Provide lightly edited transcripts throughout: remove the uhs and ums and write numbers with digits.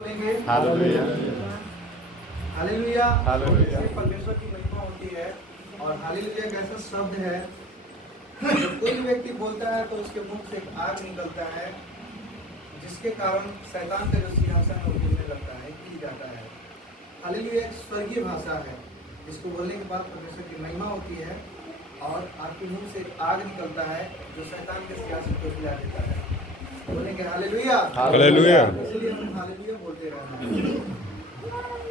Hallelujah hallelujah hallelujah. परमेश्वर की महिमा होती है। और हालेलुया एक ऐसा शब्द है, जब कोई भी व्यक्ति बोलता है तो उसके मुख से एक आग निकलता है, जिसके कारण शैतान का जो सिंहासन है वो गिरने लगता है, गिर जाता है। हालेलुया एक स्वर्गीय भाषा है, जिसको बोलने के बाद परमेश्वर की महिमा होती है और आपके मुंह से एक आग निकलता है जो शैतान के सिंहासन को हिला देता है। बोलेंगे हालेलुया हालेलुया। इसलिए हम हालेलुया बोलते रहना।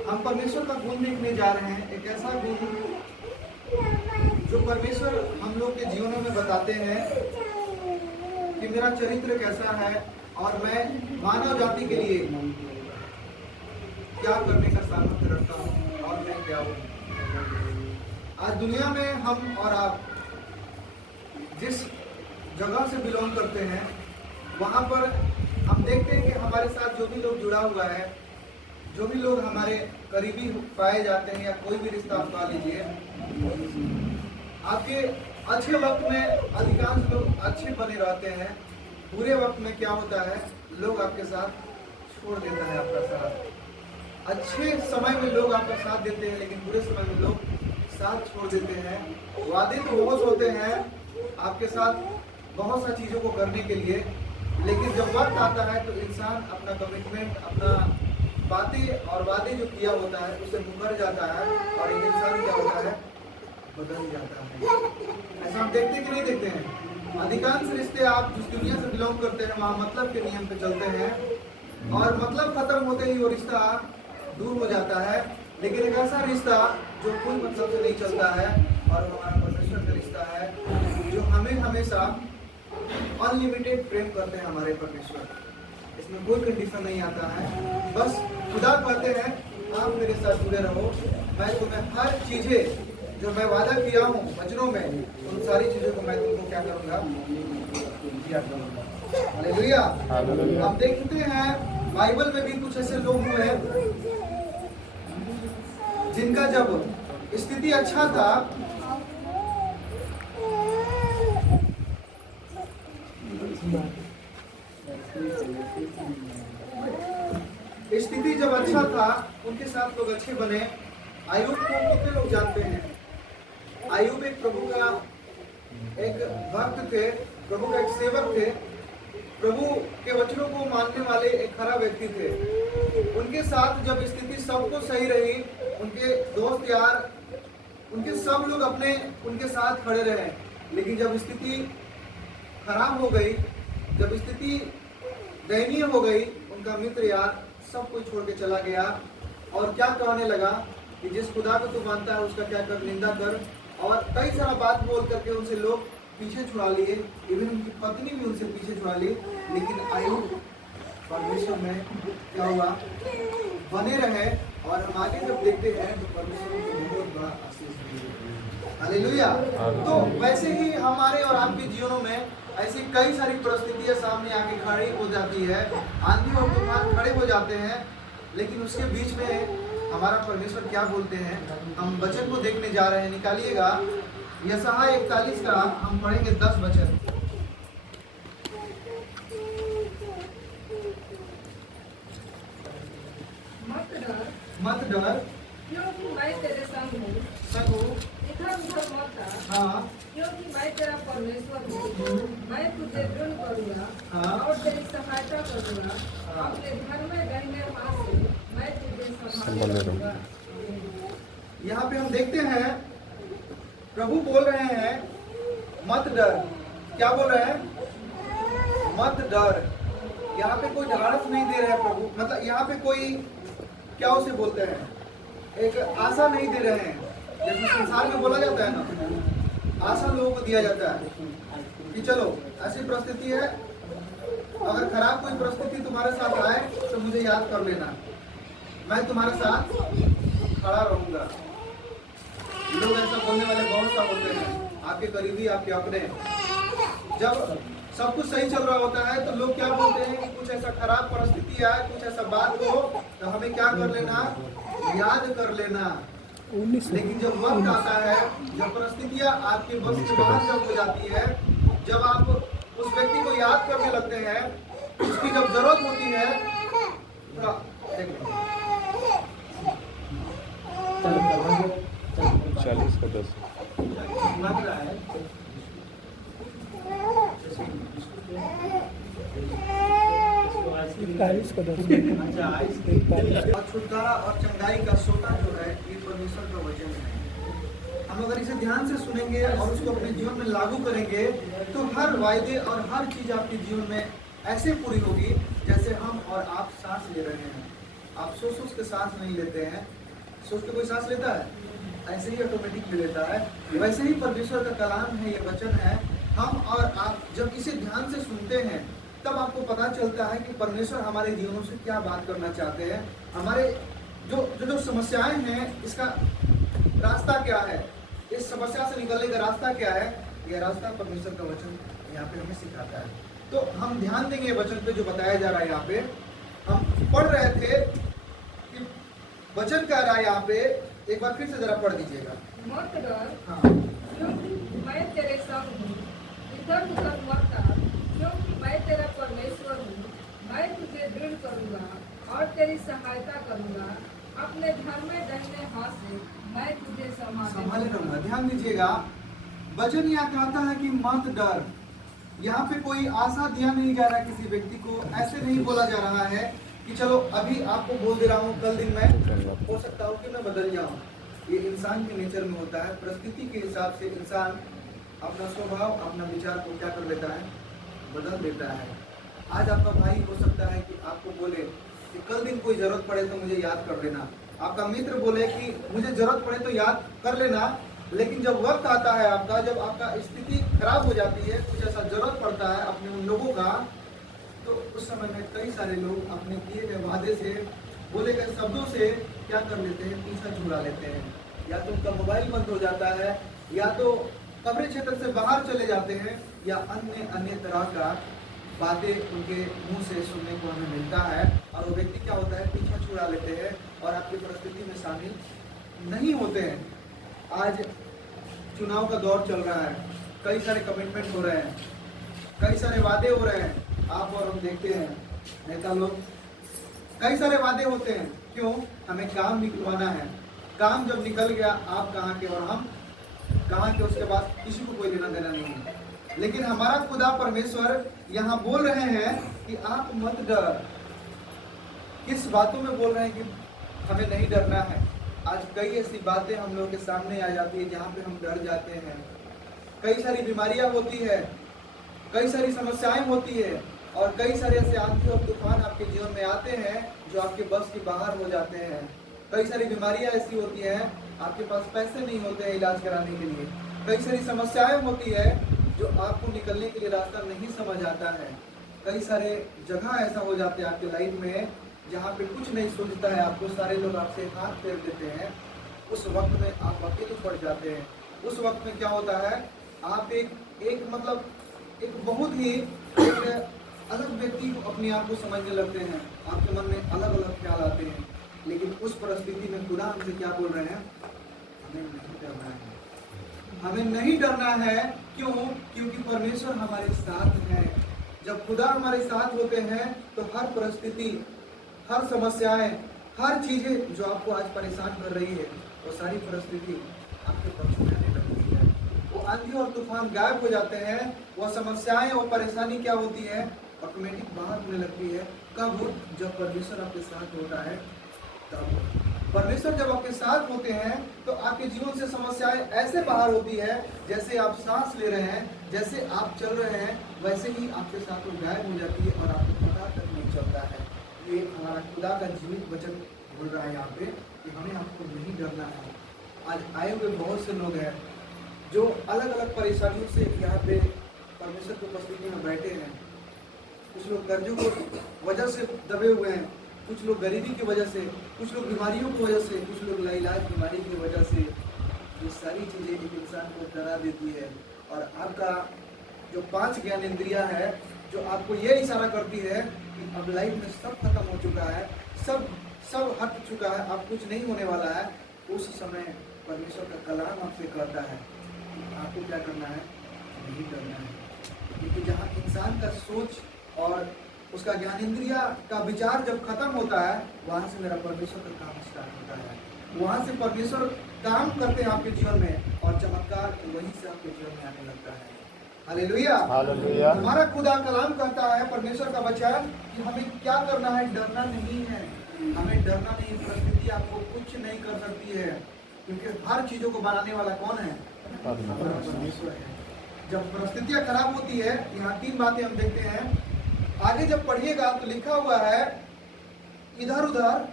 हम परमेश्वर का गुण देखने जा रहे हैं, एक ऐसा गुण जो परमेश्वर हम लोग के जीवनों में बताते हैं कि मेरा चरित्र कैसा है और मैं मानव जाति के लिए क्या करने का सामर्थ्य रखता हूँ और मैं क्या हूँ। आज दुनिया में हम और आप जिस जगह से बिलोंग करते हैं, वहाँ पर हम देखते हैं कि हमारे साथ जो भी लोग जुड़ा हुआ है, जो भी लोग हमारे करीबी पाए जाते हैं या कोई भी रिश्ता आप पा लीजिए, आपके अच्छे वक्त में अधिकांश लोग अच्छे बने रहते हैं। बुरे वक्त में क्या होता है, लोग आपके साथ छोड़ देता है आपका साथ। अच्छे समय में लोग आपका साथ देते हैं, लेकिन बुरे समय में लोग साथ छोड़ देते हैं। वादे तो बहुत होते हैं आपके साथ बहुत सा चीज़ों को करने के लिए, लेकिन जब वक्त आता है तो इंसान अपना कमिटमेंट, अपना बातें और वादे जो किया होता है उससे मुकर जाता है और एक इंसान क्या होता है, बदल जाता है। ऐसा हम देखते कि नहीं देखते हैं? अधिकांश रिश्ते आप जिस दुनिया से बिलोंग करते हैं वहाँ मतलब के नियम पे चलते हैं और मतलब खत्म होते ही वो रिश्ता दूर हो जाता है। लेकिन एक ऐसा रिश्ता जो कोई मतलब से नहीं चलता है और हमारा परमेश्वर का रिश्ता है, जो हमें हमेशा अनलिमिटेड प्रेम करते हैं हमारे परमेश्वर। इसमें कोई कंडीशन नहीं आता है। बस खुदा कहते हैं आप मेरे साथ जुड़े रहो, मैं तुम्हें हर चीजें जो मैं वादा किया हूँ वचनों में, उन सारी चीजों को मैं तुमको क्या करूँगा, दिया करूँगा। हालेलुया। आप देखते हैं बाइबल में भी कुछ ऐसे लोग हुए हैं जिनका जब स्थिति अच्छा था, स्थिति जब अच्छा था उनके साथ लोग अच्छे बने। आयुब को कितने लोग जानते हैं? आयुब एक प्रभु का एक भक्त थे, प्रभु का एक सेवक थे, प्रभु के वचनों को मानने वाले एक खरा व्यक्ति थे। उनके साथ जब स्थिति सबको सही रही, उनके दोस्त यार, उनके सब लोग अपने उनके साथ खड़े रहे। लेकिन जब स्थिति खराब हो गई, जब स्थिति दयनीय हो गई, उनका मित्र यार सब कुछ छोड़ के चला गया और क्या कहने लगा कि जिस खुदा को तू मानता है उसका क्या कर, निंदा कर। और कई सारा बात बोल करके उनसे लोग पीछे छुड़ा लिए, इवन उनकी पत्नी भी उनसे पीछे छुड़ा ली। लेकिन आयुब परमेश्वर में क्या हुआ, बने रहे। और हम आगे जब देखते हैं तो परमेश्वर को बहुत बड़ा आशीष मिला। हालेलुया। तो वैसे ही हमारे और आपके जीवनों में ऐसी कई सारी परिस्थितियां सामने आके खड़ी हो जाती है, आंधी और तूफान खड़े हो जाते हैं, लेकिन उसके बीच में हमारा परमेश्वर क्या बोलते हैं। हम वचन को देखने जा रहे हैं, निकालिएगा यशायाह 41 का हम पढ़ेंगे 10 वचन। मत डर क्योंकि मैं तेरे संग हूँ। इधर उधर मत जा, हाँ क्योंकि मैं तेरा परमेश्वर हूँ। मैं तुझे दृढ़ करूँगा और तेरी सहायता करूँगा। अपने घर में दाहिने हाथ से मैं तुझे संभाले रखूँगा। यहाँ पे हम देखते हैं प्रभु बोल रहे हैं मत डर। क्या बोल रहे हैं? मत डर। यहाँ पे कोई ढाढ़स नहीं दे रहे हैं प्रभु, मतलब यहाँ पे कोई क्या उसे बोलते हैं, एक आशा नहीं दे रहे हैं। जैसे संसार में बोला जाता है ना, आशा लोगों को दिया जाता है कि चलो ऐसी परिस्थिति है, अगर खराब कोई परिस्थिति तुम्हारे साथ आए तो मुझे याद कर लेना, मैं तुम्हारे साथ खड़ा रहूंगा। लोग ऐसा बोलने वाले बहुत सा होते हैं, आपके करीबी, आपके अपने। जब सब कुछ सही चल रहा होता है तो लोग क्या बोलते हैं कि कुछ ऐसा खराब परिस्थिति आए, कुछ ऐसा बात हो तो हमें क्या कर लेना, याद कर लेना। लेकिन जब वक्त आता है, जब परिस्थितियां आपके बस के बाहर जब हो जाती है, जब आप उस व्यक्ति को याद करने लगते हैं, उसकी जब जरूरत होती है, देख लो। 40 का 10 लग रहा है अच्छा आइसक्रीम और छुटकारा और चंगाई का सोता जो है ये परमेश्वर का वचन है। हम अगर इसे ध्यान से सुनेंगे और उसको अपने जीवन में लागू करेंगे तो हर वायदे और हर चीज आपके जीवन में ऐसे पूरी होगी जैसे हम और आप सांस ले रहे हैं। आप सोच के सांस नहीं लेते हैं। सोच के कोई सांस लेता है? ऐसे ही ऑटोमेटिक ले लेता है। वैसे ही परमेश्वर का कलाम है, ये वचन है। हम और आप जब इसे ध्यान से सुनते हैं तब आपको पता चलता है कि परमेश्वर हमारे जीवनों से क्या बात करना चाहते हैं। हमारे जो समस्याएं हैं इसका रास्ता क्या है, इस समस्या से निकलने का रास्ता क्या है, यह रास्ता परमेश्वर का वचन यहाँ पे हमें सिखाता है। तो हम ध्यान देंगे वचन पे जो बताया जा रहा है। यहाँ पे हम पढ़ रहे थे कि वचन कह रहा है यहाँ पे, एक बार फिर से जरा पढ़ दीजिएगा। मत डर, हाँ क्योंकि मैं तेरे संग हूँ। इधर उधर मत आ, क्योंकि मैं तेरा परमेश्वर हूँ। मैं तुझे दृढ़ करूँगा और तेरी सहायता करूँगा। अपने धर्म में दाहिने हाथ से मैं तुझे संभाले रहूंगा। ध्यान दीजिएगा, वचन यहाँ कहता है कि मत डर। यहाँ पे कोई आशा दिया नहीं जा रहा किसी व्यक्ति को। ऐसे नहीं बोला जा रहा है कि चलो अभी आपको बोल दे रहा हूँ, कल दिन में हो सकता हो कि मैं बदल जाऊँ। ये इंसान के नेचर में होता है। परिस्थिति के हिसाब से इंसान अपना स्वभाव, अपना विचार को क्या कर लेता है, बदल देता है। आज आपका भाई हो सकता है कि आपको बोले कि कल दिन कोई जरूरत पड़े तो मुझे याद कर लेना। आपका मित्र बोले कि मुझे जरूरत पड़े तो याद कर लेना। लेकिन जब वक्त आता है आपका, जब आपका स्थिति खराब हो जाती है, कुछ ऐसा जरूरत पड़ता है अपने उन लोगों का, तो उस समय में कई सारे लोग अपने किए गए वादे से, बोले गए शब्दों से क्या कर लेते हैं, पीछा छुड़ा लेते हैं। या तो उनका मोबाइल बंद हो जाता है, या तो कमरे क्षेत्र से बाहर चले जाते हैं, या अन्य तरह का बातें उनके मुंह से सुनने को हमें मिलता है। और वो व्यक्ति क्या होता है, पीछा छुड़ा लेते हैं और आपकी परिस्थिति में शामिल नहीं होते हैं। आज चुनाव का दौर चल रहा है, कई सारे कमिटमेंट हो रहे हैं, कई सारे वादे हो रहे हैं। आप और हम देखते हैं नेता लोग, कई सारे वादे होते हैं। क्यों? हमें काम निकलवाना है। काम जब निकल गया, आप कहाँ के और हम कहाँ के, उसके बाद किसी को कोई लेना देना नहीं है। लेकिन हमारा खुदा परमेश्वर यहाँ बोल रहे हैं कि आप मत डर। किस बातों में बोल रहे हैं कि हमें नहीं डरना है? आज कई ऐसी बातें हम लोगों के सामने आ जाती है जहाँ पे हम डर जाते हैं। कई सारी बीमारियां होती है, कई सारी समस्याएं होती है, और कई सारे ऐसे आंधी और तूफान आपके जीवन में आते हैं जो आपके बस के बाहर हो जाते हैं। कई सारी बीमारियां ऐसी होती हैं, आपके पास पैसे नहीं होते हैं इलाज कराने के लिए। कई सारी समस्याएं होती है जो आपको निकलने के लिए रास्ता नहीं समझ आता है। कई सारे जगह ऐसा हो जाते हैं आपके लाइफ में जहाँ पे कुछ नहीं सुनता है आपको, सारे लोग आपसे हाथ फेर देते हैं। उस वक्त में आप अकेले पड़ जाते हैं। उस वक्त में क्या होता है, आप एक बहुत ही एक अलग व्यक्ति को अपने आप को समझने लगते हैं। आपके मन में अलग अलग ख्याल आते हैं। लेकिन उस परिस्थिति में खुदा हमसे क्या बोल रहे हैं, हमें नहीं डरना है। हमें नहीं डरना है। क्यों? क्योंकि परमेश्वर हमारे साथ है। जब खुदा हमारे साथ होते हैं तो हर परिस्थिति, हर समस्याएं, हर चीजें जो आपको आज परेशान कर रही है, वो सारी परिस्थिति आपके पक्ष में आने लगती है। वो आंधी और तूफान गायब हो जाते हैं। वो समस्याएं, वो परेशानी क्या होती है, ऑटोमेटिक बाहर होने लगती है। कब? जब परमेश्वर आपके साथ होता है तब। परमेश्वर जब आपके साथ होते हैं तो आपके जीवन से समस्याएं ऐसे बाहर होती है, जैसे आप सांस ले रहे हैं, जैसे आप चल रहे हैं, वैसे ही आपके साथ वो गायब हो जाती है और आपको पता तक नहीं चलता है। ये हमारा खुदा का जीवित वचन बोल रहा है यहाँ पे कि हमें आपको नहीं डरना है। आज आए हुए बहुत से लोग हैं जो अलग अलग परेशानियों से यहाँ पे परमेश्वर की उपस्थिति में बैठे हैं। कुछ लोग कर्जों की वजह से दबे हुए हैं, कुछ लोग गरीबी की वजह से, कुछ लोग बीमारियों की वजह से, कुछ लोग लाइलाज बीमारी की वजह से। ये सारी चीज़ें एक इंसान को डरा देती है। और आपका जो 5 ज्ञानेंद्रियां है, जो आपको ये इशारा करती है कि अब लाइफ में सब खत्म हो चुका है, सब हट चुका है, अब कुछ नहीं होने वाला है, उस समय परमेश्वर का कलाम आपसे कहता है कि आपको क्या करना है, नहीं करना है। क्योंकि जहाँ इंसान का सोच और उसका ज्ञानेंद्रिया का विचार जब खत्म होता है, वहां से मेरा परमेश्वर का काम स्टार्ट होता है। वहां से परमेश्वर काम करते हैं आपके जीवन में, और चमत्कार वहीं से आपके जीवन में आने लगता है। हालेलुया। हालेलुया। हमारा खुदा कलाम कहता है, परमेश्वर का वचन, कि हमें क्या करना है, डरना नहीं है। हमें डरना नहीं, परिस्थिति आपको कुछ नहीं कर सकती है, क्योंकि हर चीजों को बनाने वाला कौन है? परमेश्वर है। जब परिस्थितियां खराब होती है, यहाँ 3 बातें हम देखते हैं। आगे जब पढ़िएगा तो लिखा हुआ है, इधर उधर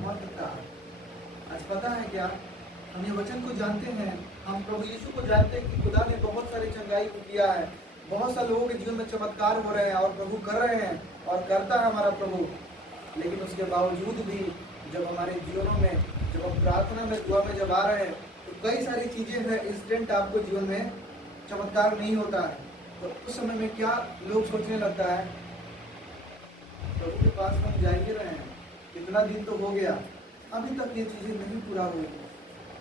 मत ताक। आज पता है क्या, हम ये वचन को जानते हैं, हम प्रभु यीशु को जानते हैं कि खुदा ने बहुत सारे चंगाई को किया है, बहुत सारे लोगों के जीवन में चमत्कार हो रहे हैं, और प्रभु कर रहे हैं और करता है हमारा प्रभु। लेकिन उसके बावजूद भी जब हमारे जीवनों में, जब हम प्रार्थना में, दुआ में जब आ रहे हैं, तो कई सारी चीजें हैं, इंस्टेंट आपको जीवन में चमत्कार नहीं होता है। तो उस समय में क्या लोग सोचने लगता है, प्रभु के पास हम जा ही रहे हैं, इतना दिन तो हो गया, अभी तक ये चीजें नहीं पूरा हुई।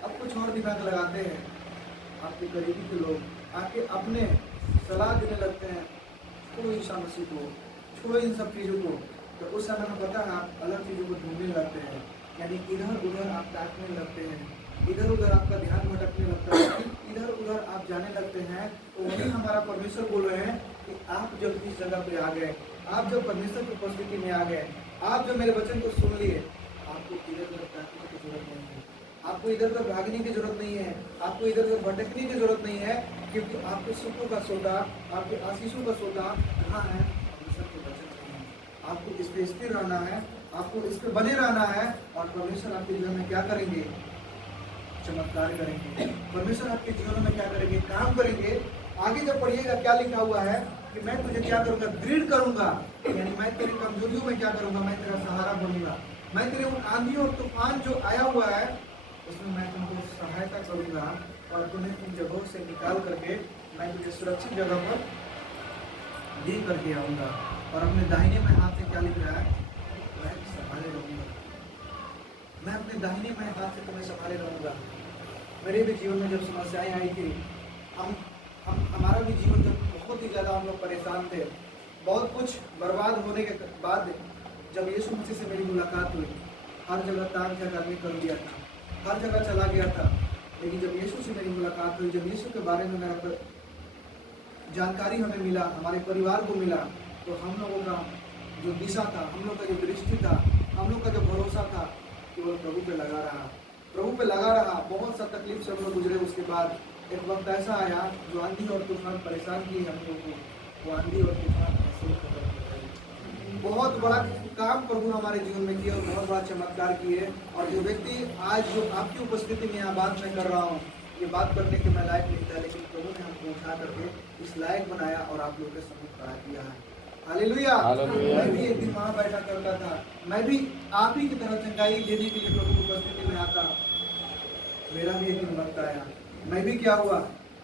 अब कुछ और दिमाग लगाते हैं। आपके करीबी के लोग आके अपने सलाह देने लगते हैं, छोड़ो ईसा मसीह को, छोड़ो इन सब चीज़ों को। तो उस समय में पता है, आप अलग चीज़ों को ढूंढने लगते हैं, यानी इधर उधर आप ताकने लगते हैं, इधर उधर आपका ध्यान भटकने लगता है, इधर उधर आप जाने लगते हैं। तो वही हमारा परमेश्वर बोल रहे हैं कि आप जब इस जगह पे आ गए, आप जब परमेश्वर की उपस्थिति में आ गए, आप जब मेरे वचन को सुन लिए, आपको इधर उधर ताकने की जरूरत नहीं है, आपको इधर उधर भागने की जरूरत नहीं है, आपको इधर उधर भटकने की जरूरत नहीं है, क्योंकि आपके सुखों का सोता, आपके आशीषों का सोता कहाँ है? परमेश्वर के वचन में है। आपको इस पे स्थिर रहना है, आपको इस पे बने रहना है, और परमेश्वर आपके जीवन में क्या करेंगे? चमत्कार करेंगे। परमेश्वर आपके जीवन में क्या करेंगे? काम करेंगे। आगे जब पढ़िएगा क्या लिखा हुआ है कि मैं तुझे क्या करूंगा? दृढ़ करूंगा, यानी मैं तेरी कमजोरियों में क्या करूंगा? मैं तेरा सहारा बनूंगा। मैं तेरे उन आंधी और तूफान जो आया हुआ है उसमें मैं तुमको सहायता करूंगा, और तुम्हें उन जगहों से निकाल करके मैं तुझे सुरक्षित जगह पर दे करके आऊंगा। और अपने दाहिने में हाथ से क्या लिख रहा है? मैं संभाले रहूंगा। मैं अपने दाहिने में हाथ से तुम्हें संभाले रहूंगा। मेरे भी जीवन में जब समस्याएं आई थी, हमारा भी जीवन जब बहुत ही ज़्यादा हम लोग परेशान थे, बहुत कुछ बर्बाद होने के बाद जब यीशु मसीह से मेरी मुलाकात हुई, हर जगह ताक झाँक आदमी कर दिया था, हर जगह चला गया था। लेकिन जब यीशु से मेरी मुलाकात हुई, जब यीशु के बारे में मेरा जानकारी हमें मिला, हमारे परिवार को मिला, तो हम लोगों का जो दिशा था, हम लोग का जो दृष्टि था, हम लोग का जो भरोसा था, केवल प्रभु पे लगा रहा, प्रभु पे लगा रहा। बहुत सा तकलीफ से हम लोग गुजरे। उसके बाद एक वक्त ऐसा आया जो आंधी और तूफान परेशान किए हम लोगों को, वो आंधी और तूफान ऐसे ही खत्म हो गए। बहुत बड़ा काम प्रभु हमारे जीवन में किए और बहुत बड़ा चमत्कार किए। और जो व्यक्ति आज जो आपकी उपस्थिति में यहाँ बात मैं कर रहा हूँ, ये बात करने के मैं लायक नहीं था, लेकिन प्रभु ने हमको उठा करके इस लायक बनाया और आप लोगों के सम्मुख खड़ा किया है। हालेलुया। मैं भी एक दिन वहाँ बैठा करता था, मैं भी आप ही की तरह चंगाई देने के लिए प्रभु की उपस्थिति में आता। मेरा भी एक दिन वक्त आया, मैं भी क्या हुआ,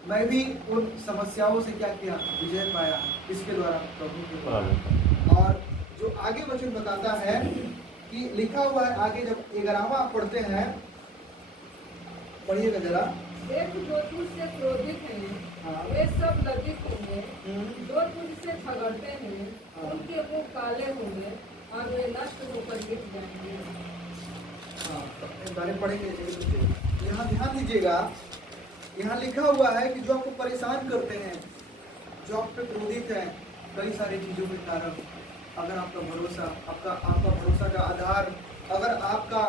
मैं भी उन समस्याओं से क्या किया? विजय पाया। इसके द्वारा? प्रभु के द्वारा। और जो आगे वचन बताता है कि लिखा हुआ है आगे, जब 11वां पढ़ते हैं, पढ़िएगा जरा। देख जो तुझसे क्रोधित हैं, हाँ। वे सब लज्जित होंगे, जो तुझसे झगड़ते हैं, उनके मुंह काले होंगे और वे नष्ट होकर गिर जाएंगे। हाँ, एक बार पढ़ेंगे। यहाँ ध्यान दीजिएगा, यहाँ लिखा हुआ है कि जो आपको परेशान करते हैं, जो आप पे क्रोधित हैं, कई सारी चीजों के कारण, अगर आपका भरोसा, आपका भरोसा का आधार, अगर आपका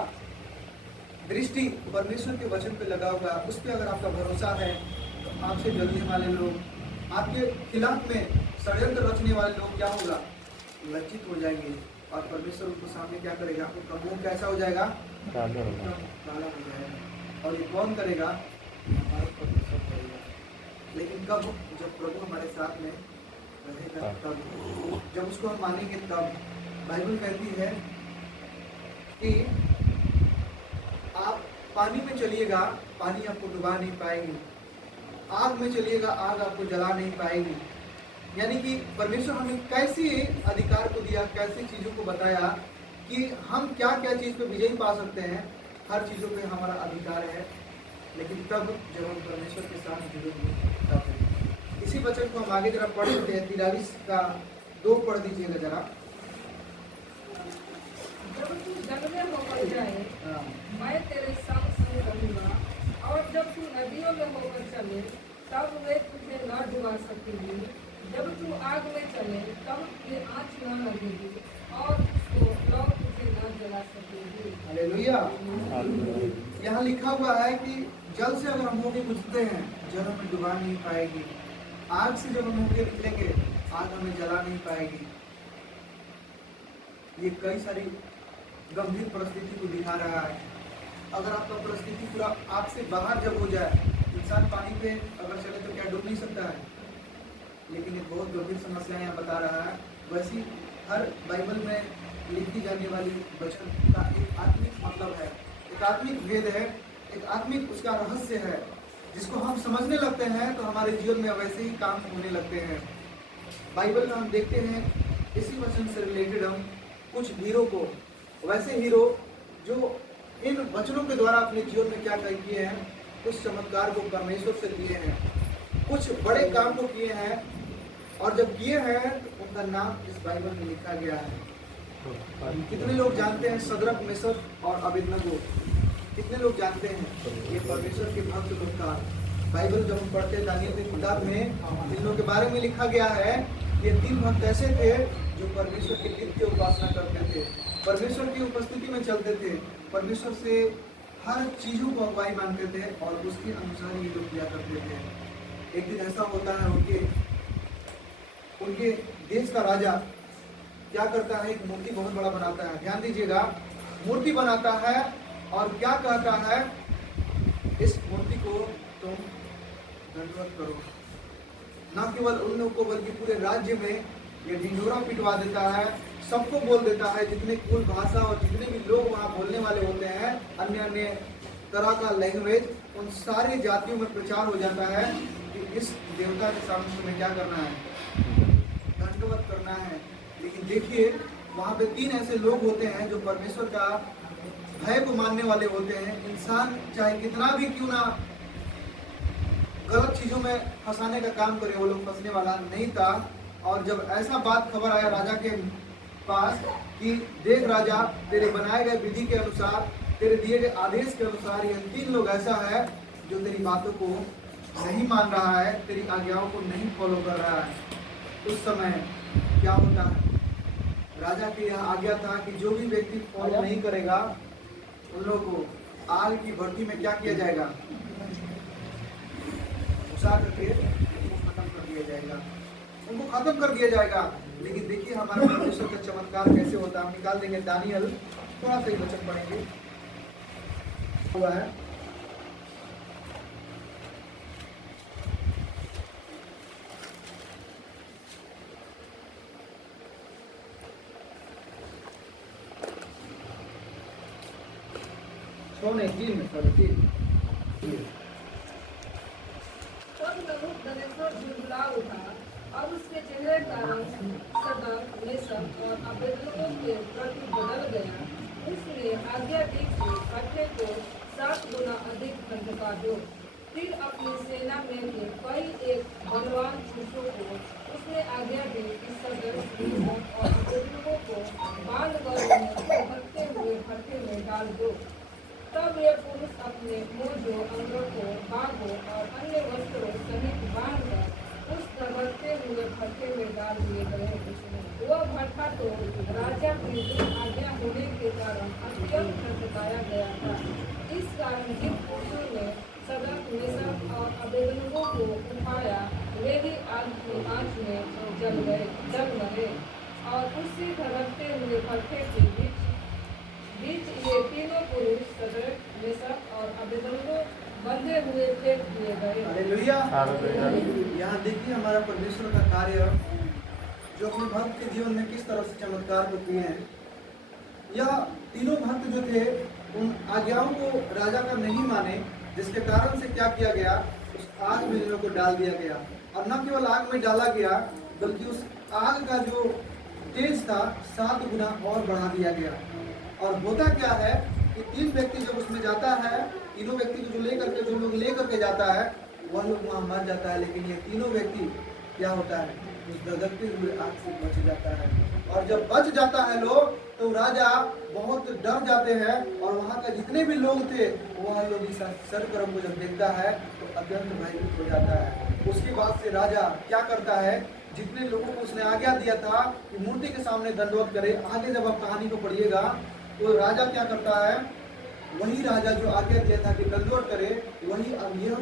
दृष्टि परमेश्वर के वचन पे लगा हुआ है, उस पर अगर आपका भरोसा है, तो आपसे जलने वाले लोग, आपके खिलाफ में षड्यंत्र रचने वाले लोग क्या होगा? लज्जित हो जाएंगे। और परमेश्वर उनको सामने क्या करेगा? उनका मुंह कैसा हो जाएगा? काला हो जाएगा। और ये कौन करेगा? हमारा परमेश्वर करेगा। लेकिन कब? जब प्रभु हमारे साथ में रहेगा, तब, जब उसको हम मानेंगे तब। बाइबल कहती है कि आप पानी में चलिएगा, पानी आपको डुबा नहीं पाएगी, आग में चलिएगा, आग आपको जला नहीं पाएगी। यानी कि परमेश्वर हमें कैसे अधिकार को दिया, कैसी चीज़ों को बताया कि हम क्या क्या चीज़ पे विजय पा सकते हैं। हर चीज़ों पे हमारा अधिकार है, लेकिन तब जब हम परमेश्वर के साथ जुड़ेंगे तब। इसी वचन को हम आगे जरा पढ़ लेते हैं, 43 का 2 पढ़ दीजिएगा जरा। जब तू जंगल में होकर जाए, हाँ। मैं तेरे संग संग रहूंगा, और जब तू नदियों में होकर चले, तब वे तुझे न डुबा सकेंगी। जब तू आग में चले, तब तुझे आँच न लगेगी, और उसको लौ तुझे न जला सकेगी। हालेलुया। यहाँ लिखा हुआ है कि जल से अगर हम होके गुजरते हैं, जल हमें डुबा नहीं पाएगी। आग से जब हम होके निकलेंगे, आग हमें जला नहीं पाएगी। ये कई सारी गंभीर परिस्थिति को दिखा रहा है। अगर आपका परिस्थिति पूरा आपसे बाहर जब हो जाए, इंसान पानी पे अगर चले तो क्या डूब नहीं सकता है? लेकिन एक बहुत गंभीर समस्या यहाँ बता रहा है। वैसी हर बाइबल में लिखी जाने वाली वचन का एक आत्मिक मतलब है, एक आत्मिक भेद है, एक आत्मिक उसका रहस्य है, जिसको हम समझने लगते हैं तो हमारे जीवन में वैसे ही काम होने लगते हैं। बाइबल में हम देखते हैं इसी वचन से रिलेटेड हम कुछ हीरो को, वैसे हीरो जो इन वचनों के द्वारा अपने जीवन में क्या किए हैं, कुछ चमत्कार को परमेश्वर से किए हैं, कुछ बड़े काम को किए हैं, और जब किए हैं तो उनका नाम इस बाइबल में लिखा गया है। कितने लोग जानते हैं सदरक, मेशक और अबेदनगो? कितने लोग जानते हैं ये परमेश्वर के भक्त लोग का? बाइबल जब हम पढ़ते हैं दानियल की किताब में, इन लोगों के बारे में लिखा गया है। ये 3 भक्त ऐसे थे जो परमेश्वर की नित्य उपासना करते थे, परमेश्वर की उपस्थिति में चलते थे, परमेश्वर से हर चीजों को अगुवाई मानते थे और उसके अनुसार ये लोग किया करते थे। एक दिन ऐसा होता है, उनके देश का राजा क्या करता है, एक मूर्ति बहुत बड़ा बनाता है। ध्यान दीजिएगा, मूर्ति बनाता है और क्या कहता है, इस मूर्ति को तुम दंडवत करो। न केवल उन लोगों को बल्कि पूरे राज्य में ये ढिंढोरा पिटवा देता है, सबको बोल देता है, जितने कुल भाषा और जितने भी लोग वहाँ बोलने वाले होते हैं, अन्य अन्य तरह का लैंग्वेज, उन सारी जातियों में प्रचार हो जाता है कि इस देवता के सामने तुम्हें क्या करना है, दंडवत करना है। लेकिन देखिए वहाँ पे 3 ऐसे लोग होते हैं जो परमेश्वर का भय को मानने वाले होते हैं। इंसान चाहे कितना भी क्यों ना गलत चीजों में फंसाने का काम करे, वो लोग फंसने वाला नहीं था। और जब ऐसा बात खबर आया राजा के पास कि देख राजा, तेरे बनाए गए विधि के अनुसार, तेरे दिए गए आदेश के अनुसार ये 3 लोग ऐसा है जो तेरी बातों को नहीं मान रहा है, तेरी आज्ञाओं को नहीं फॉलो कर रहा है। उस समय क्या होता है, राजा की यह आज्ञा था कि जो भी व्यक्ति फॉलो नहीं करेगा उन लोगों को आग की भट्टी में क्या किया जाएगा, घुसा करके उनको खत्म कर दिया जाएगा, उनको खत्म कर दिया जाएगा। लेकिन देखिए हमारे परमेश्वर का चमत्कार कैसे होता है। हम निकाल देंगे दानियल, थोड़ा सा ही वचन पढ़ेंगे। हुआ है सोने 3 में, सॉरी 3। तब नबूकदनेस्सर झुंझुला उठा और उसके चेहरे का रंग सदक, मेशक और अबेदनगो के प्रति बदल गया। उसने आज्ञा दी कि भट्ठे को 7 गुना अधिक खंडका दो। फिर अपनी सेना में के कई एक बलवान पुरुषों को उसने आज्ञा दी कि सदक, मेशक और अबेदनगो को बांधकर उन्हें भटके हुए भट्ठे में डाल दो। तब ये पुरुष अपने मोजों, अंगों, बागों और अन्य वस्त्रों सहित बांधकर उस दबकते हुए भट्ठे में डाल दिए गए। वह भट्ठा तो राजा की आज्ञा होने के कारण अत्यंत खटकाया गया था। इस कारण जिन पुरुषों ने सदक, मेशक और अबेदनगो को उठाया, वे भी आग की आँच में जल गए और उसी धड़कते हुए भट्ठे के बीच ये 3 पुरुष सदक, मेशक और अबेदनगो बंधे हुए फेंक दिए गए। हालेलुया। यहाँ देखिए हमारा परमेश्वर का कार्य जो अपने भक्त के जीवन में किस तरह से चमत्कार को किए हैं। यह 3 भक्त जो थे उन आज्ञाओं को राजा का नहीं माने, जिसके कारण से क्या किया गया, उस आग में इन लोगों को डाल दिया गया। और न केवल आग में डाला गया बल्कि उस आग का जो तेज था 7 गुना और बढ़ा दिया गया। और होता क्या है कि 3 व्यक्ति जब उसमें जाता है, 3 व्यक्ति को जो लोग लेकर के जाता है, वह लोग वहाँ मर जाता है। लेकिन ये 3 व्यक्ति क्या होता है, उस धधकते हुए आग से बच जाता है। और जब बच जाता है लोग तो राजा बहुत डर जाते हैं, और वहाँ का जितने भी लोग थे वह लोग इस सर्वक्रम को जब देखता है तो अत्यंत भयभीत हो जाता है। उसके बाद से राजा क्या करता है, जितने लोगों को उसने आज्ञा दिया था कि मूर्ति के सामने दंडवत करे, आगे जब आप कहानी को पढ़िएगा तो राजा क्या करता है, वही राजा जो आज्ञा दिया था कि दंडवत करे, वही अब यह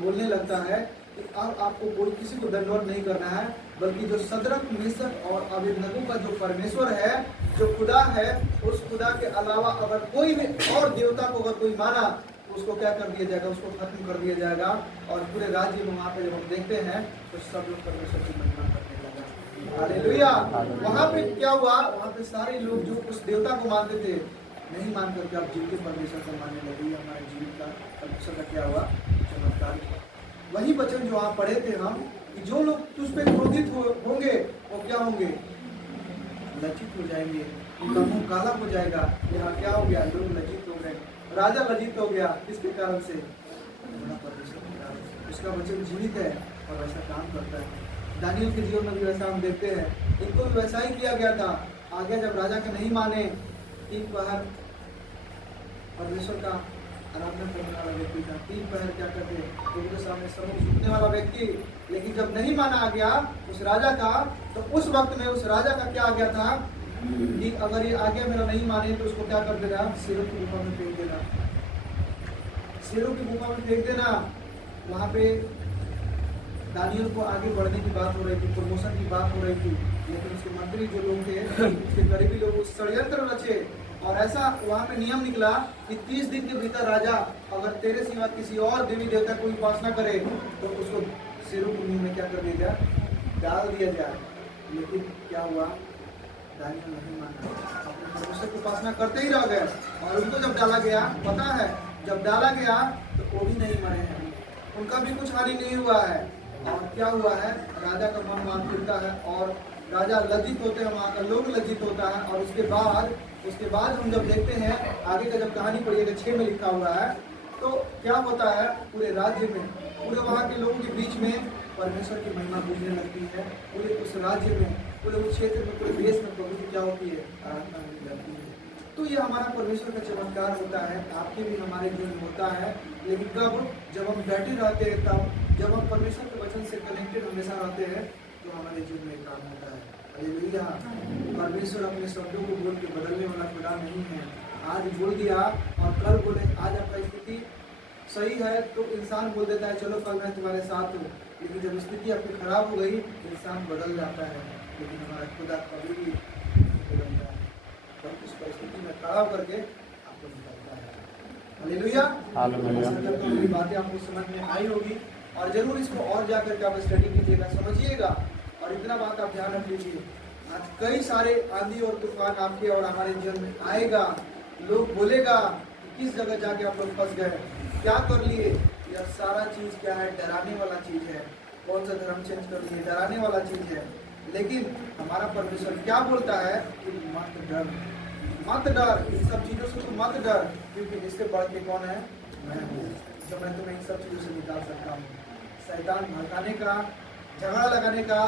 बोलने लगता है कि अब आपको कोई किसी को दंडवत नहीं करना है, बल्कि जो सदरक मेशक और अबेदनगो का जो परमेश्वर है, जो खुदा है, उस खुदा के अलावा अगर कोई भी और देवता को अगर कोई माना तो उसको क्या कर दिया जाएगा, उसको खत्म कर दिया जाएगा। और पूरे राज्य में वहाँ पे जब हम देखते हैं तो सब लोग परमेश्वर की महिमा करने लगा। हालेलुया। वहाँ पे क्या हुआ, वहाँ पे सारे लोग जो उस देवता को मानते थे नहीं मान करके आप जीवित परमेश्वर को मानने लगे। हमारे जीवित का परमेश्वर का क्या हुआ, चमत्कार। वही वचन जो आप पढ़े थे हम, कि जो लोग तुझ पे क्रोधित होंगे वो क्या होंगे, लज्जित हो जाएंगे, उनका मुंह काला हो जाएगा। यहाँ क्या हो गया, लोग लज्जित हो गए, राजा लज्जित हो गया। किसके कारण से, परमेश्वर के कारण से। उसका वचन जीवित है और वैसा काम करता है। दानियल के जीवन में भी वैसा हम देखते हैं, इनको भी वैसा ही किया गया था। आगे जब राजा के नहीं माने, 3 पहर परमेश्वर का आराधना करने वाला व्यक्ति था, 3 पहर क्या करते, प्रभु के सामने सब झुकने वाला व्यक्ति। लेकिन जब नहीं माना आ गया उस राजा का, तो उस वक्त में उस राजा का क्या आ गया था कि अगर ये आज्ञा मेरा नहीं माने तो उसको क्या कर देना, शेरों की गुफा में फेंक देना, शेरों की गुफा में फेंक देना। वहाँ पे दानियल को आगे बढ़ने की बात हो रही थी, प्रमोशन की बात हो रही थी, लेकिन उसके मंत्री जो लोग थे, उसके करीबी लोग उस षड्यंत्र रचे, और ऐसा वहाँ पे नियम निकला कि 30 दिन के भीतर राजा अगर तेरे सिवा किसी और देवी देवता को उपासना करे तो उसको शेरों के मुंह में क्या कर दिया जाए, डाल दिया जाए। लेकिन क्या हुआ, दानियल नहीं माना, अपने परमेश्वर की उपासना करते ही रह गए। और उनको जब डाला गया, पता है जब डाला गया तो वो भी नहीं मरे हैं, उनका भी कुछ हानि नहीं हुआ है। और क्या हुआ है, राजा का मन मान फिरता है और राजा लज्जित होते हैं, वहाँ का लोग लज्जित होता है। और उसके बाद हम जब देखते हैं आगे का, जब कहानी पढ़िएगा 6 में लिखा हुआ है, तो क्या होता है, पूरे राज्य में, पूरे वहाँ के लोगों के बीच में परमेश्वर की महिमा गूंजने लगती है। पूरे उस राज्य में, पूरे उस क्षेत्र में, पूरे देश में प्रभु की क्या होती है, आराधना होने लगती है। तो ये हमारा परमेश्वर का चमत्कार होता है, आपके भी हमारे जीवन में होता है। लेकिन कब, जब हम बैठे रहते हैं, तब जब हम परमेश्वर के वचन से कनेक्टेड हमेशा रहते हैं तो हमारे जीवन में काम होता है। हालेलुया। परमेश्वर अपने शब्दों को बोल के बदलने वाला खुदा नहीं है। आज बोल दिया और कल बोले, आज आपका स्थिति सही है तो इंसान बोल देता है चलो कल मैं तुम्हारे साथ हूँ, लेकिन जब स्थिति आपकी खराब हो गई इंसान बदल जाता है। लेकिन हमारा खुदा कभी भी बदलता है, पर उस परिस्थिति में खड़ा करके आपको निकालता है। हालेलुया। हालेलुया। बातें आपको समझ में आई होगी, और जरूर इसको और जाकर के आप स्टडी कीजिएगा, समझिएगा। और इतना बात आप ध्यान रख लीजिए, आज कई सारे आंधी और तूफान आपके और हमारे जीवन में आएगा। लोग बोलेगा कि किस जगह जाके आप लोग फंस गए, क्या कर लिए। यह सारा चीज क्या है, डराने वाला चीज है। कौन सा धर्म चेंज कर लिए, डराने वाला चीज है। लेकिन हमारा परमेश्वर क्या बोलता है कि मत डर, मत डर, इन सब चीजों से तो मत डर, क्योंकि इसके बढ़ के कौन है, मैं हूँ, जो मैं तुम्हें इन सब चीजों से निकाल सकता हूँ। शैतान भड़काने का, झगड़ा लगाने का,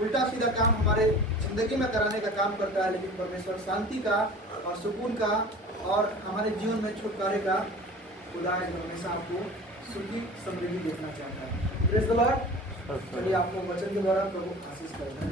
उल्टा सीधा काम हमारे जिंदगी में कराने का काम करता है, लेकिन परमेश्वर शांति का और सुकून का और हमारे जीवन में छुटकारे का खुदा है, जो हमेशा आपको सुखी समृद्धि देखना चाहता है। Praise the Lord. चलिए आपको वचन के द्वारा प्रभु आशीष करते हैं।